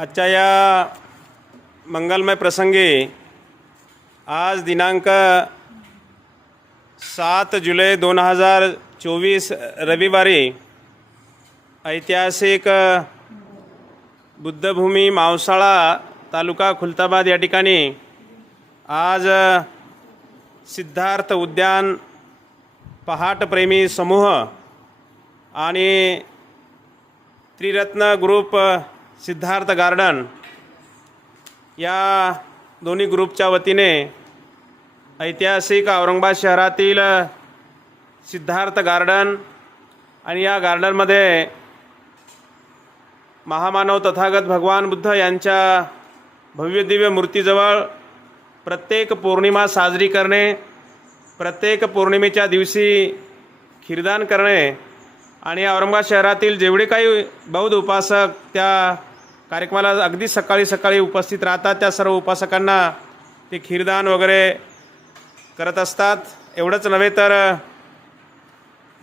आजच्या या मंगलमय प्रसंगी आज दिनांक सात जुलै दोन हजार चोवीस रविवारी ऐतिहासिक बुद्धभूमी मावसाळा तालुका खुलताबाद या ठिकाणी आज सिद्धार्थ उद्यान पहाटप्रेमी समूह आणि त्रिरत्न ग्रुप सिद्धार्थ गार्डन या दोन्ही ग्रुपच्या वतीने ऐतिहासिक औरंगाबाद शहरातील सिद्धार्थ गार्डन आणि या गार्डनमध्ये महामानव तथागत भगवान बुद्ध यांच्या भव्यदिव्य मूर्तीजवळ प्रत्येक पौर्णिमा साजरी करणे प्रत्येक पौर्णिमेच्या दिवशी खीरदान करणे आणि औरंगाबाद शहरातील जेवढे काही बौद्ध उपासक त्या कार्यक्रमाला अगदी सकाळी सकाळी उपस्थित राहतात त्या सर्व उपासकांना. ते खीरदान वगैरे करत असतात. एवढंच नव्हे तर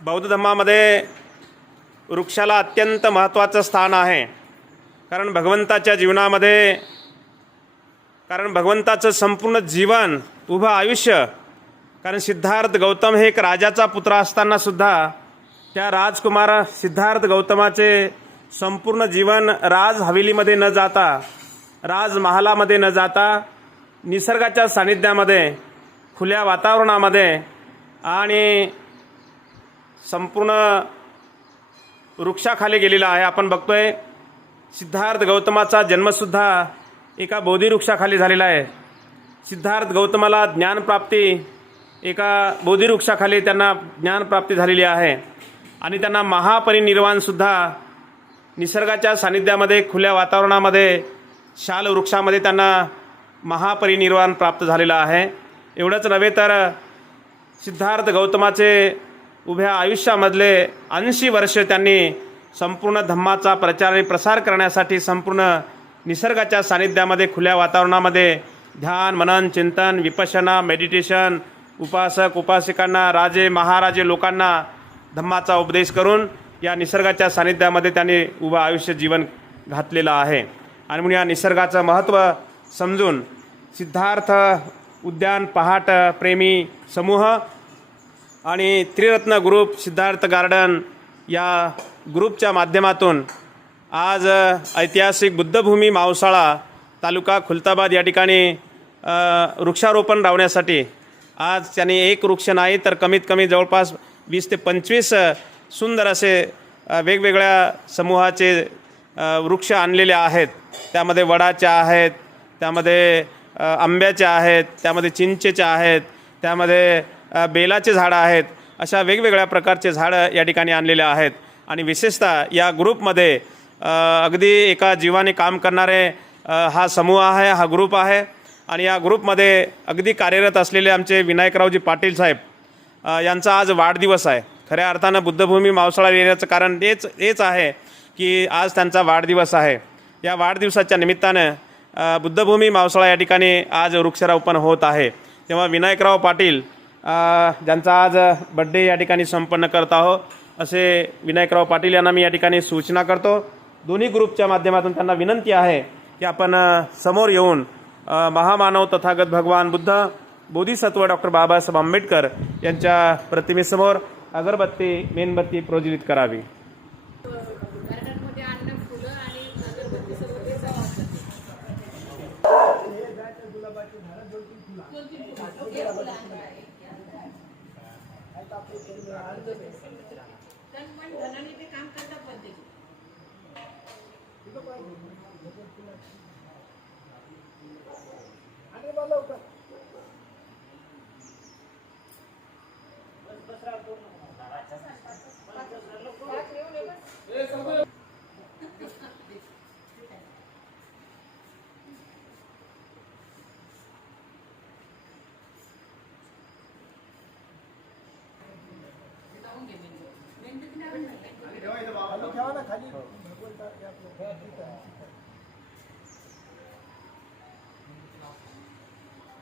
बौद्ध धर्मामध्ये वृक्षाला अत्यंत महत्त्वाचं स्थान आहे. कारण भगवंताच्या जीवनामध्ये कारण भगवंताचं संपूर्ण जीवन उभं आयुष्य कारण सिद्धार्थ गौतम हे एक राजाचा पुत्र असतानासुद्धा त्या राजकुमार सिद्धार्थ गौतमाचे संपूर्ण जीवन राज हवेलीमध्ये न जाता राजमहालामध्ये न जाता निसर्गाच्या सानिध्यामध्ये खुल्या वातावरणामध्ये आणि संपूर्ण वृक्षाखाली गेलेला आहे. आपण बघतोय सिद्धार्थ गौतमाचा जन्मसुद्धा एका बोधिवृक्षाखाली झालेला आहे. सिद्धार्थ गौतमाला ज्ञानप्राप्ती एका बोधिवृक्षाखाली त्यांना ज्ञानप्राप्ती झालेली आहे. आणि त्यांना महापरिनिर्वाणसुद्धा निसर्गाच्या सानिध्यामध्ये खुल्या वातावरणामध्ये शाल वृक्षामध्ये त्यांना महापरिनिर्वाण प्राप्त झालेलं आहे. एवढंच नव्हे तर सिद्धार्थ गौतमाचे उभ्या आयुष्यामधले ऐंशी वर्ष त्यांनी संपूर्ण धम्माचा प्रचार आणि प्रसार करण्यासाठी संपूर्ण निसर्गाच्या सानिध्यामध्ये खुल्या वातावरणामध्ये ध्यान मनन चिंतन विपशना मेडिटेशन उपासक उपासिकांना राजे महाराजे लोकांना धम्माचा उपदेश करून या निसर्गाच्या सानिध्यामध्ये त्यांनी उभं आयुष्य जीवन घातलेलं आहे. आणि म्हणून या निसर्गाचं महत्त्व समजून सिद्धार्थ उद्यान पहाट प्रेमी समूह आणि त्रिरत्न ग्रुप सिद्धार्थ गार्डन या ग्रुपच्या माध्यमातून आज ऐतिहासिक बुद्धभूमी मावसाळा तालुका खुलताबाद या ठिकाणी वृक्षारोपण लावण्यासाठी आज त्यांनी एक वृक्ष नाही तर कमीत कमी जवळपास वीस ते पंचवीस सुंदर असे वेगवेगळ्या समूहाचे वृक्ष आणलेले आहेत. त्यामध्ये वडाचे आहेत त्यामध्ये आंब्याच्या आहेत त्यामध्ये चिंचेच्या आहेत त्यामध्ये बेलाचे झाडं आहेत. अशा वेगवेगळ्या प्रकारचे झाडं या ठिकाणी आणलेले आहेत. आणि विशेषतः या ग्रुपमध्ये अगदी एका जीवाने काम करणारे हा समूह आहे हा ग्रुप आहे. आणि या ग्रुपमध्ये अगदी कार्यरत असलेले आमचे विनायकरावजी पाटील साहेब यांचा आज वाढदिवस आहे. खऱ्या अर्थानं बुद्धभूमी मावसाळा येण्याचं कारण तेच हेच आहे की आज त्यांचा वाढदिवस आहे. या वाढदिवसाच्या निमित्तानं बुद्धभूमी मावसाळा या ठिकाणी आज वृक्षारोपण होत आहे. तेव्हा विनायकराव पाटील ज्यांचा आज बड्डे या ठिकाणी संपन्न करत आहो असे विनायकराव पाटील यांना मी या ठिकाणी सूचना करतो. दोन्ही ग्रुपच्या माध्यमातून त्यांना विनंती आहे की आपण समोर येऊन महामानव तथागत भगवान बुद्ध बोधिसत्व डॉक्टर बाबासाहेब आंबेडकर यांच्या प्रतिमेसमोर अगरबत्ती मेणबत्ती प्रज्वलित करावी. गार्डनमध्ये आणणं फुलं आणि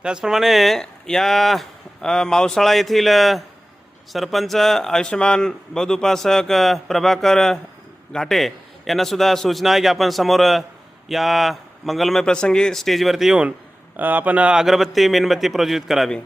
त्याचप्रमाणे या मावसाळा येथील सरपंच आयुष्यमान बौद्धोपासक प्रभाकर घाटे यांना सुद्धा सूचना आहे की आपण समोर या मंगलमय प्रसंगी स्टेजवरती येऊन आपण अगरबत्ती मेणबत्ती प्रज्वलित करावी.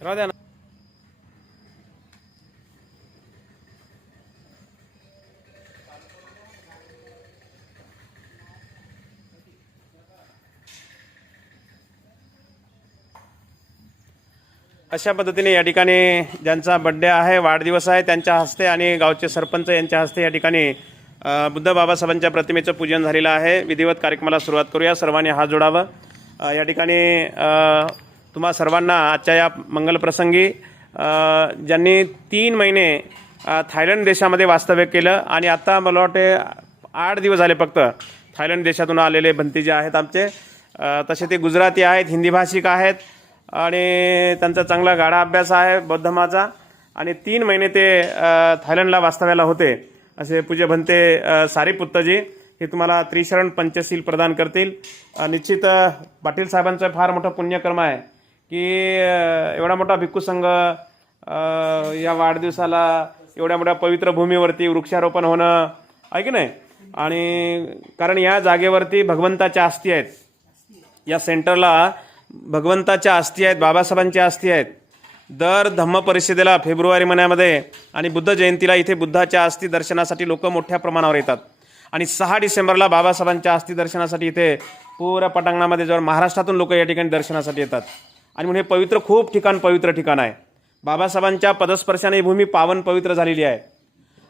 राहू द्या ना. अशा पद्धतीने या ठिकाणी ज्यांचा बड्डे आहे वाढदिवस आहे त्यांच्या हस्ते आणि गावचे सरपंच यांच्या हस्ते या ठिकाणी बुद्ध बाबासाहेबांच्या प्रतिमेचं पूजन झालेलं आहे. विधिवत कार्यक्रमाला सुरुवात करूया. सर्वांनी हात जोडावं. या ठिकाणी तुम्हा सर्वांना आजच्या या मंगल प्रसंगी ज्यांनी तीन महिने थायलंड देशामध्ये वास्तव्य केलं आणि आत्ता मला वाटते आठ दिवस झाले फक्त थायलंड देशातून आलेले भंती जे आहेत आमचे. तसे ते गुजराती आहेत हिंदी भाषिक आहेत आणि त्यांचा चांगला गाढा अभ्यास आहे बौद्धमाचा आणि तीन महिने ते थायलंडला वास्तव्याला होते. असे पूज्य भंते सारी सारीपुत्तजी हे तुम्हाला त्रिशरण पंचशील प्रदान करतील. निश्चित पाटील साहेबांचं फार मोठं पुण्यकर्म आहे. की एवढा मोठा भिक्खू संघ या वाढदिवसाला एवढ्या मोठ्या पवित्र भूमीवरती वृक्षारोपण होणं आहे की नाही? आणि कारण या जागेवरती भगवंताच्या अस्थी आहेत. या सेंटरला भगवंताच्या अस्थी आहेत बाबासाहेबांच्या अस्थी आहेत. दर धम्म परिषदेला फेब्रुवारी महिन्यामध्ये आणि बुद्ध जयंतीला इथे बुद्धाच्या अस्थी दर्शनासाठी लोक मोठ्या प्रमाणावर येतात. आणि सहा डिसेंबरला बाबासाहेबांच्या अस्थी दर्शनासाठी इथे पूर्ण पटांगणामध्ये जवळ महाराष्ट्रातून लोक या ठिकाणी दर्शनासाठी येतात. आणि म्हणून हे पवित्र खूप ठिकाण पवित्र ठिकाण आहे. बाबासाहेबांच्या पदस्पर्शाने ही भूमी पावन पवित्र झालेली आहे.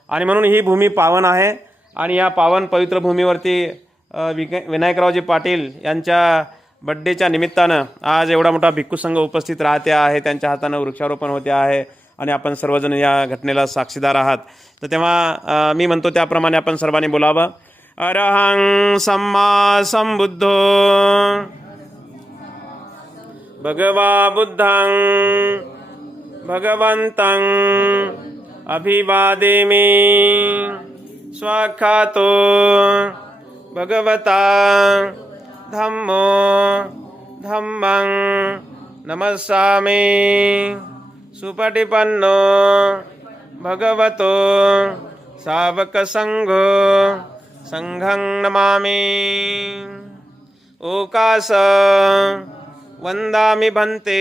आणि म्हणून ही भूमी पावन आहे आणि या पावन पवित्र भूमीवरती विक- विनायकरावजी पाटील यांच्या बड्डेच्या निमित्तानं आज एवढा मोठा भिक्खू संघ उपस्थित राहते आहे त्यांच्या हातानं वृक्षारोपण होते आहे आणि आपण सर्वजण या घटनेला साक्षीदार आहात. तर तेव्हा मी म्हणतो त्याप्रमाणे आपण सर्वांनी बोलावं. अरहं सम्मा संबुद्धो भगवा बुद्धं भगवन्तं अभिवादेमि। स्वाखातो भगवता धम्मो धम्मं नमस्सामि। सुपटिपन्नो भगवतो सावकसङ्घो सङ्घं नमामि। ओकास वन्दामि भन्ते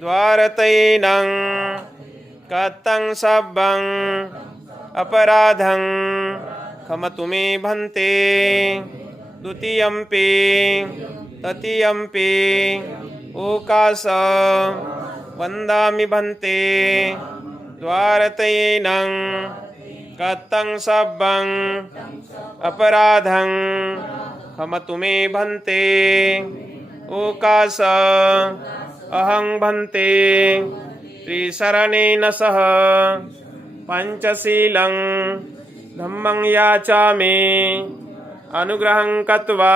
द्वारतैनं कत्तं सब्बं अपराधं खमतु मे भन्ते द्वितीयम्पि तृतीयम्पि ओकास वन्दामि भन्ते द्वारतैनं कत्तं सब्बं अपराधं खमतु मे भन्ते ओकास अहं भन्ते। त्रिशरणेन सह। पञ्चशीलं। धम्मं याचामि। अनुग्रहं कृत्वा।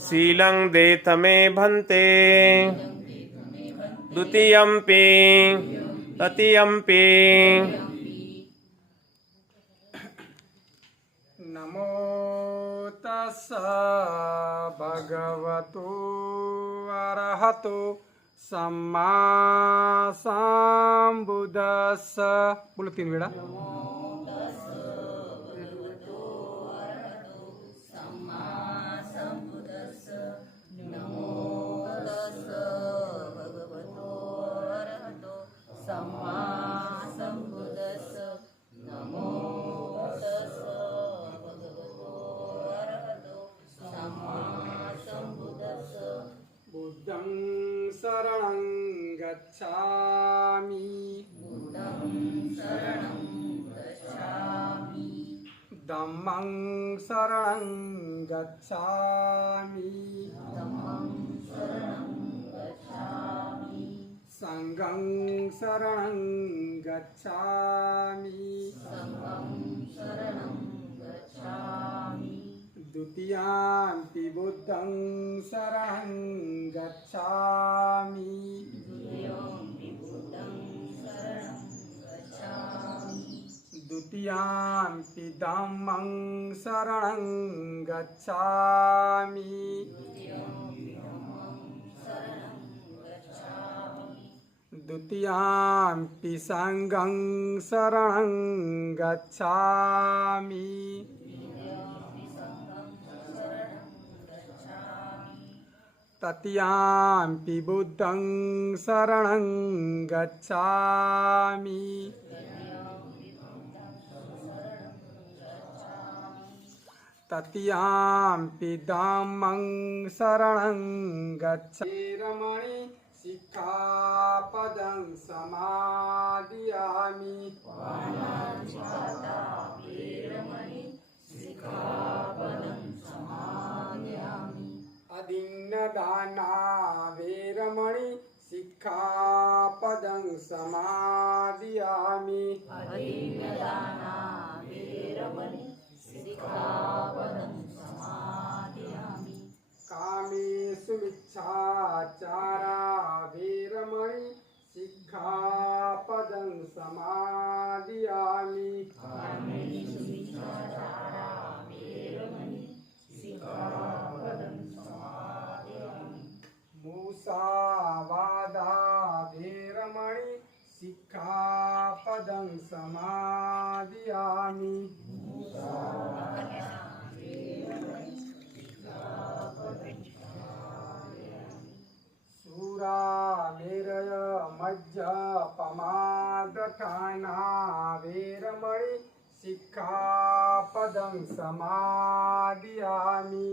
शीलं देथ मे भन्ते। द्वितीयम्पि तृतीयम्पि नमो तस्स भगवतो अरहतो सम्मा संबुदस्स बोलो तीन गच्छामि सङ्गं शरणं गच्छामि द्वितीयाम्पि बुद्धं शरणं गच्छामि द्वितीयाम्पि धम्मं शरणं गच्छामि द्वितीयाम्पि सङ्गं शरणं गच्छामि तृतीयाम्पि बुद्धं शरणं गच्छामि तृतीयाम्पि धम्मं शरणं गच्छ रमणि शिक्षापदं समादयामि अदिन्नदाना वेरमणि शिक्षापदं समादयामि कामेषु कामे सुविच्छाचा मज्जपमादठाना वीरमणि शिक्षापदं समादयामि।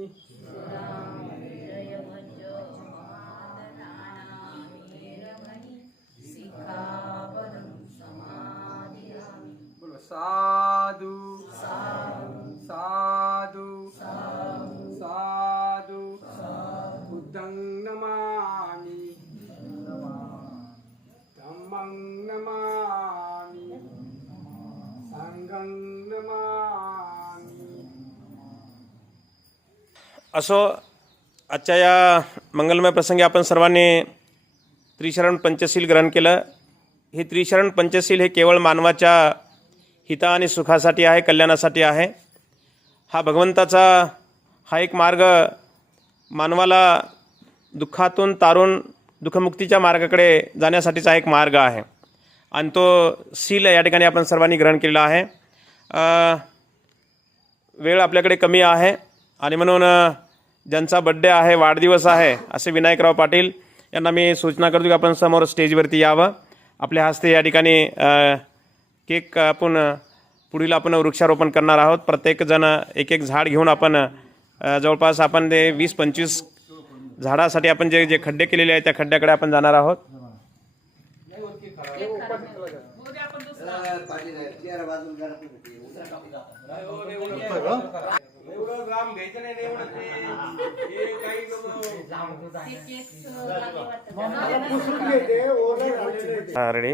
बोलो साधु। साधु। साधु। बुद्धं नमामि नमामि संघं नमामि असो आजच्या या मंगलमय प्रसंगी आपण सर्वांनी त्रिशरण पंचशील ग्रहण केलं. हे त्रिशरण पंचशील हे केवळ मानवाच्या हिता आणि सुखासाठी आहे कल्याणासाठी आहे. हा भगवंताचा हा एक मार्ग मानवाला दुःखातून तारून दुःखमुक्तीच्या मार्गाकडे जाण्यासाठीचा एक मार्ग आहे. आणि तो शील या ठिकाणी आपण सर्वांनी ग्रहण केलेला आहे. वेळ आपल्याकडे कमी आहे आणि म्हणून ज्यांचा बड्डे आहे वाढदिवस आहे असे विनायकराव पाटील यांना मी सूचना करतो की आपण समोर स्टेजवरती यावं. आपल्या हस्ते या ठिकाणी केक आपण पुढील आपण वृक्षारोपण करणार आहोत. प्रत्येकजण एक एक झाड घेऊन आपण जवळपास आपण ते वीस पंचवीस झाडासाठी आपण जे जे खड्डे केलेले आहेत त्या खड्ड्याकडे आपण जाणार आहोत. रेडी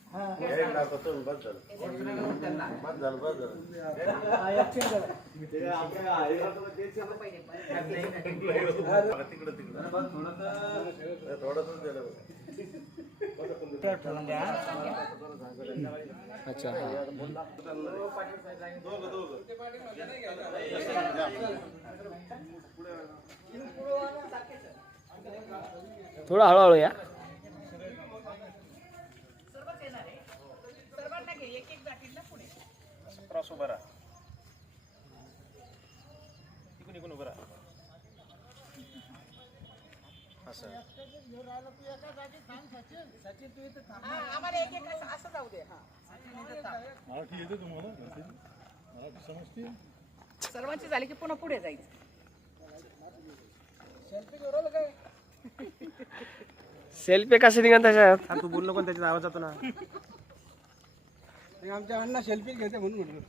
सा थोडं हळूहळू या. क्रॉस उभा राहा. इकडून इकडून उभं राहा. असं. हा, आम्हाला एक एक असं असं जाऊ दे हा. मराठी येते तुम्हाला मराठी मराठी समजते. सर्वांची झाली की पुन्हा पुढे जायचं. सेल्फी कसे निघाल त्याच्यात? हा, तू बोल नको त्याच्यात आवाज जातो ना आमच्या अण्णा सेल्फी घेते म्हणून म्हटलं.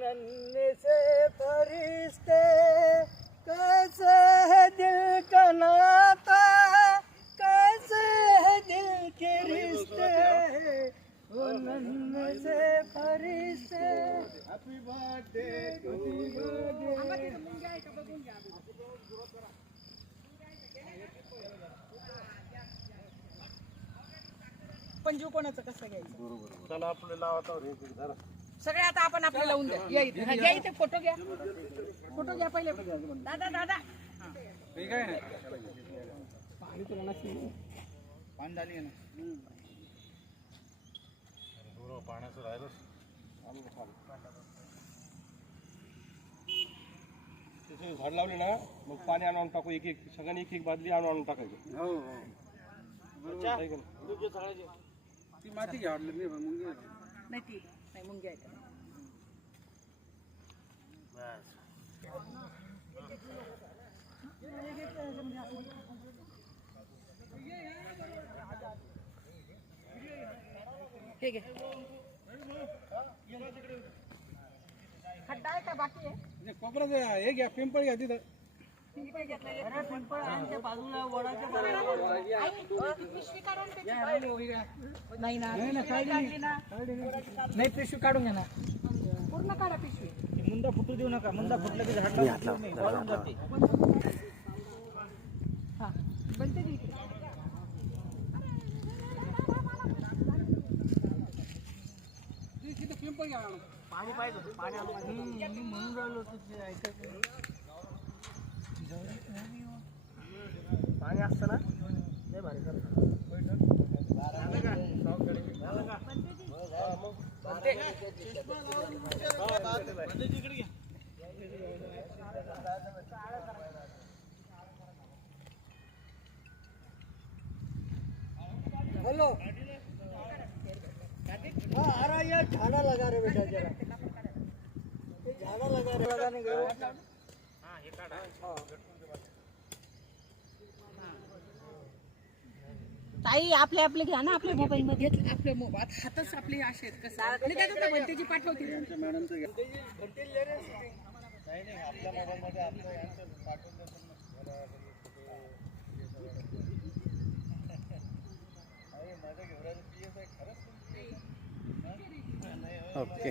नन्हे से फरिश्ते कैसे है दिल का नाता कैसे है दिल के रिश्ते? ओ नन्हे से फरिश्ते हैप्पी बर्थडे टू पंजू कोणाचं? कसं घ्यायचं? चला आपले लावता सगळे आता आपण आपल्याला लावून द्या. या इथे. घ्या इथे. फ़ोटो घ्या. फ़ोटो घ्या पहिले. दादा दादा. पाण्याचं राहिलंच तिथे झाड लावले ना मग पाणी आणून टाकू एक एक सगळ्यांनी एक एक बादली आणून आणून टाकायचं. हो हो. ती माती नाही ती नाही मुंग्या आहेत हे। घे खड्डा आहे का बाकी आहे कोपऱ्यात हे घ्या पिंपळ घ्या तिथं नाही ना पिशवी नाही काढून घ्या ना पूर्ण काढा पिशवी मुंडा फुटू देऊ नका मुंडा फुटला की झाड हा बनते पिंपळ घ्या. पाणी पाहिजे म्हणून राहिलो होतो ते ऐकत नाही. पाणी असतं ना? लय भारी करतं. हेलो हाँ आ रहा है यार झाड़ा लगा रहे बेटा जरा. ये झाड़ा लगा रहे लगाने गए ताई आपले आपले घ्या ना आपल्या मोबाईल मध्ये. घेतले आपले मोबाईल हातच आपले असे आहेत कसं? आणि त्यात आता बनतेची पाठवते ओके.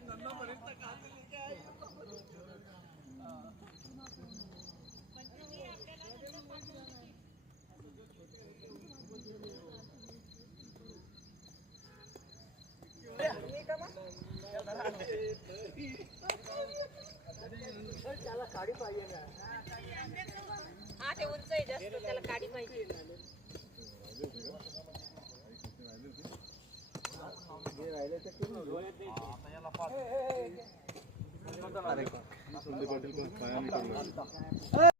त्याला काडी पाहिजे हा ते उंच आहे जास्त त्याला काडी पाहिजे संदीप पाटील